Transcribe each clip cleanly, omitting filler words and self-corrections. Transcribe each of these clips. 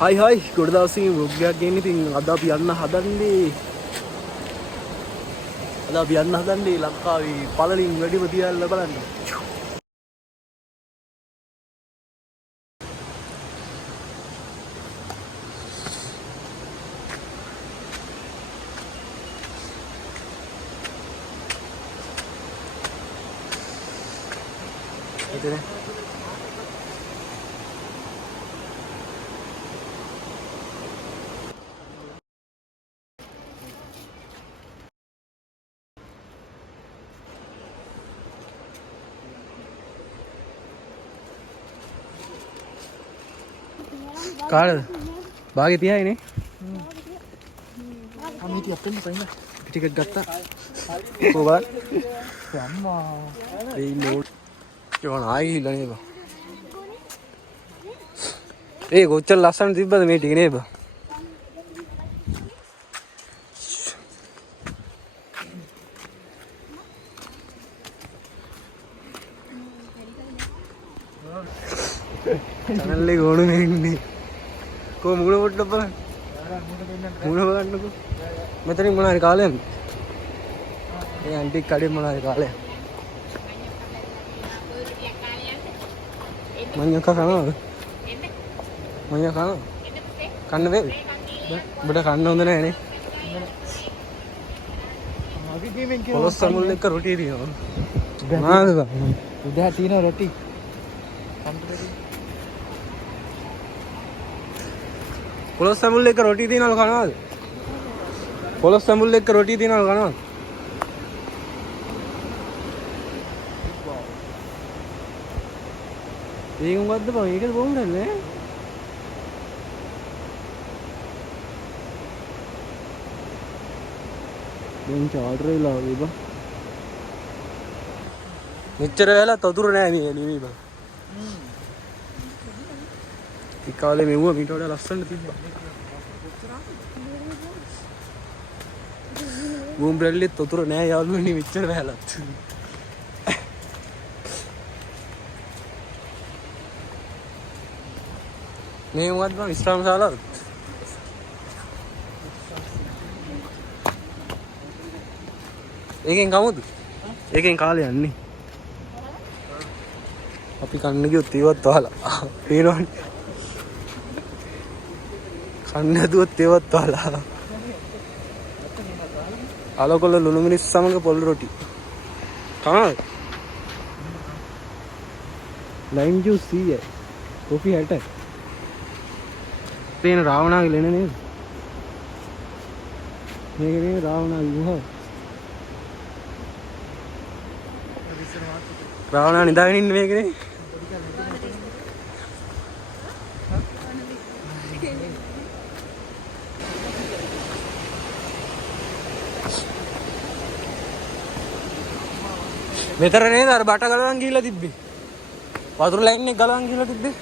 හයි හයි ගොඩ දවසින් ව්ලොග් එකක් ගේන්න. ඉතින් අද අපි යන්න හදන්නේ ලංකාවේ පළලින් වැඩිම තියල්ල බලන්න. එතන කාටද? බාගේ තියයිනේ. අමිති අපෙන් පයින් ටිකට් ගත්තා. කොහොමද? අම්මා. ඒ නෝට් යෝන ආයි ඉල්ලන්නේ බා. ඒ කොච්චර ලස්සන තිබ්බද මේ ටික නේ බා. channel එක ඕන මේ ඉන්නේ. කො මුණ පොට්ට බලන්න. මුණ බලන්නකෝ. මෙතනින් මොනවා හරි කාලයක්. ඒ ඇන්ටික් කඩේ මොනවා හරි කාලයක්. මඤ්ඤක කනවද? මඤ්ඤක කනවද? කන්න බෑ. ඔබට කන්න හොඳ නැහැ නේ. පොලොස් සමුල් එක්ක රොටි දිනවා. මොනවාද බං? උදා තියෙන රොටි. පොලොස් සමුල් එක්ක රොටි දිනවල කනවද? පොලොස් සමුල් එක්ක රොටි දිනවල කනවද? ඒක මොකද්ද බං? ඒකද බොම්බ නෑ. දැන් චාටර් වෙලා වගේ බං. මෙච්චර වෙලා තොතුරු නෑ මේ නෙමෙයි බං. ඒ කාලේ මෙව්ව මීට වඩා ලස්සන තිබ්බා. බූම් බ්‍රැඩ්ලි තොතුරු නෑ යාළුවනේ මෙච්චර වෙලාත්. මේ මොකද්ද බං? ඉස්ලාම් ශාලාවද? ඒකෙන් කමුද? ඒකෙන් කාලේ යන්නේ. අපි කන්න ගියොත් ඒවත් වහලා. පේනවනේ. කන්න හදුවොත් ඒවත් වහලා. අලකොල ලුණු මිරිස් සමග පොල් රොටි. කනවද? ලයිම් ජූස් 100යි. කොපි 60යි. තේන රාවණාගේ ලෙන නේද? මේක නේ රාවණාගේ ගුහාව. රාවණා නිදාගෙන ඉන්නේ මේකනේ. මෙතර නේද අර බට ගලවන් ගිහිල්ලා තිබ්බේ. වතුර ලයින් එක ගලවන් ගිහිල්ලා තිබ්බේ.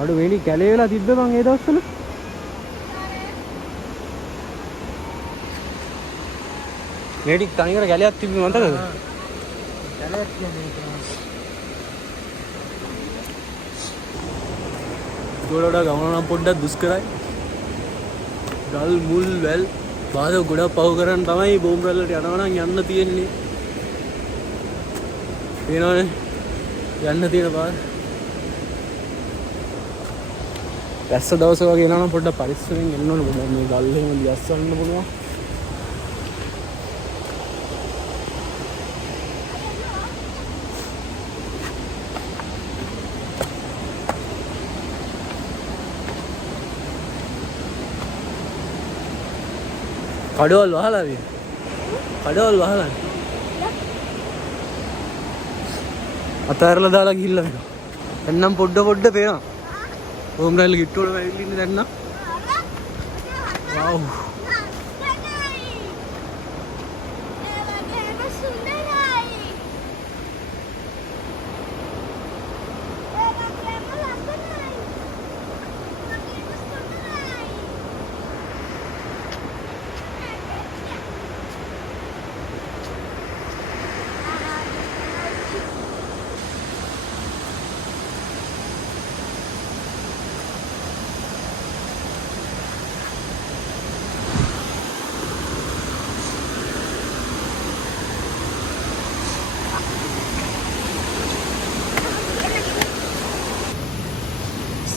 අඩු වෙණි කැලේ වෙලා තිබ්බේ මං ඒ දවස්වල. මේටි තනිකර කැලයක් තිබ්බේ මතකද? කැලයක් කියන්නේ ගොඩ ගමන නම් පොඩ්ඩක් දුෂ්කරයි. ගල් මුල් වැල් බාධා ගොඩක් පහු කරන් තමයි බෝම්බරල්ලට යනවා නම් යන්න තියෙන්නේ. පේනවනේ යන්න තියෙන පාර. වැස්ස දවස වගේ එනවා නම් පොඩ්ඩක් පරිස්සමෙන් එන්න ඕනේ. මොකද මේ ගල් එහෙම දියස්සන්න පුළුවන්. කඩවල් වහලා විය. කඩවල් වහලා. අතහැරලා දාලා ගිහිල්ලා වෙනවා. එන්නම් පොඩ පේනවා. ඕම්රයිල් ගිට්ටුවල වැවිලා ඉන්නේ දැන් නම්. වව්.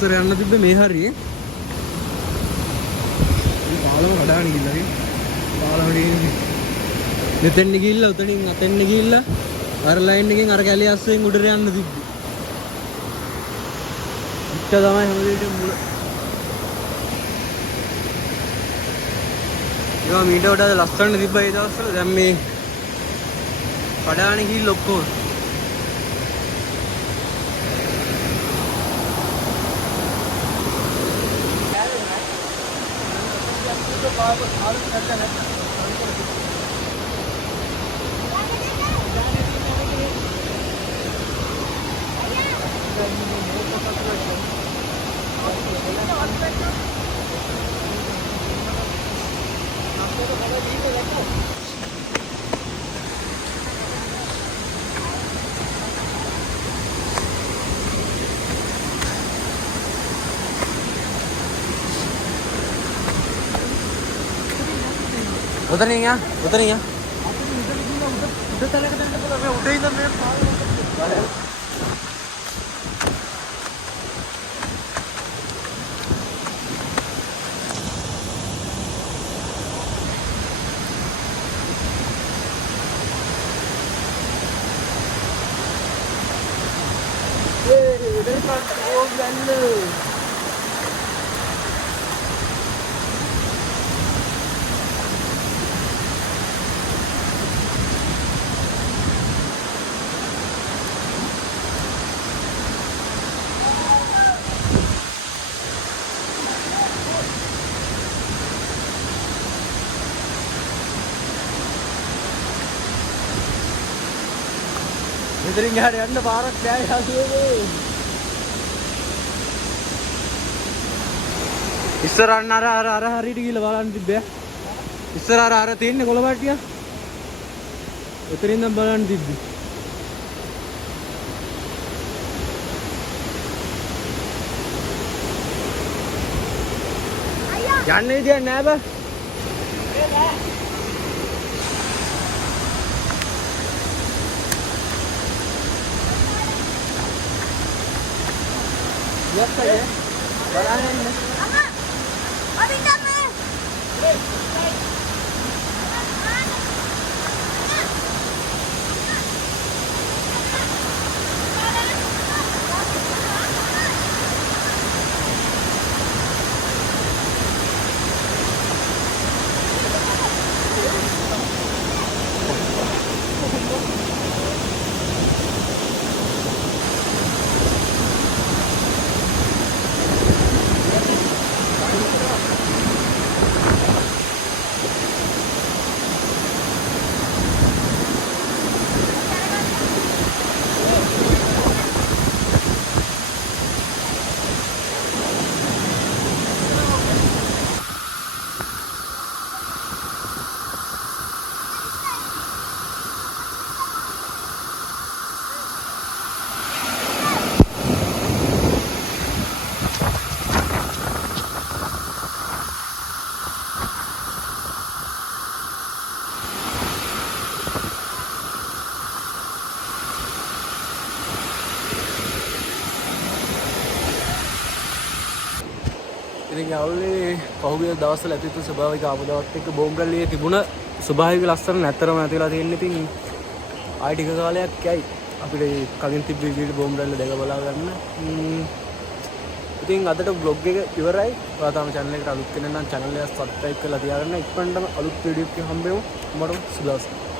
ඉස්සර යන්න තිබ්බේ මේ හරියේ. මේ පාලම කඩාගෙන ගිහිල්ලා නේ. පාලම නේ. මෙතෙන් ගිහිල්ලා උතනින් අතෙන් ගිහිල්ලා අර ලයින් එකෙන් අර කැලිය අස්සෙන් උඩට යන්න තිබ්බේ. ඉච්ච තමයි හැමදේටම මුල. ඒවා මීට වඩා ලස්සන තිබ්බා ඒ දවස්වල. දැන් මේ කඩාගෙන ගිහිල්ලා ඔක්කොම උතනින් යා උතනින් යා උඩ තැනකට යන්න පුළුවන් මේ උඩ ඉඳන් මේ පාරේ ඒ ඉතින් පාට ඕක් ගන්න ඉතින් ගහට යන්න පාරක් නෑ හසුවේ. ඉස්සරහන් අර හරියට ගිහලා බලන්න තිබ්බේ. ඉස්සර අර තියෙන්නේ කොළපට්ටිය. එතනින් නම් බලන්න තිබ්බේ. යන්න විදියක් නෑ බා. Yes, I am. Balanin. Mama, abinda me. ඉතින් අවුලේ පහුගිය දවස්වල ඇතිවෙච්ච ස්වභාවික ආපදාවත් එක්ක බෝම්බරල්ලියේ තිබුණ ස්වභාවික ලස්සන නැතරම නැතිලා තියෙන. ඉතින් ආයි ටික කාලයක් යයි අපිට කලින් තිබ්බ විදිහට බෝම්බරල්ල දැක බලා ගන්න. ඉතින් අදට vlog එක ඉවරයි. ඔයා තාම channel එකට අලුත් කෙනෙක් නම් channel එක subscribe කරලා තියාගන්න. ඉක්මනටම අලුත් වීඩියෝ එකක් හම්බෙමු. මට සුබ දවසක්.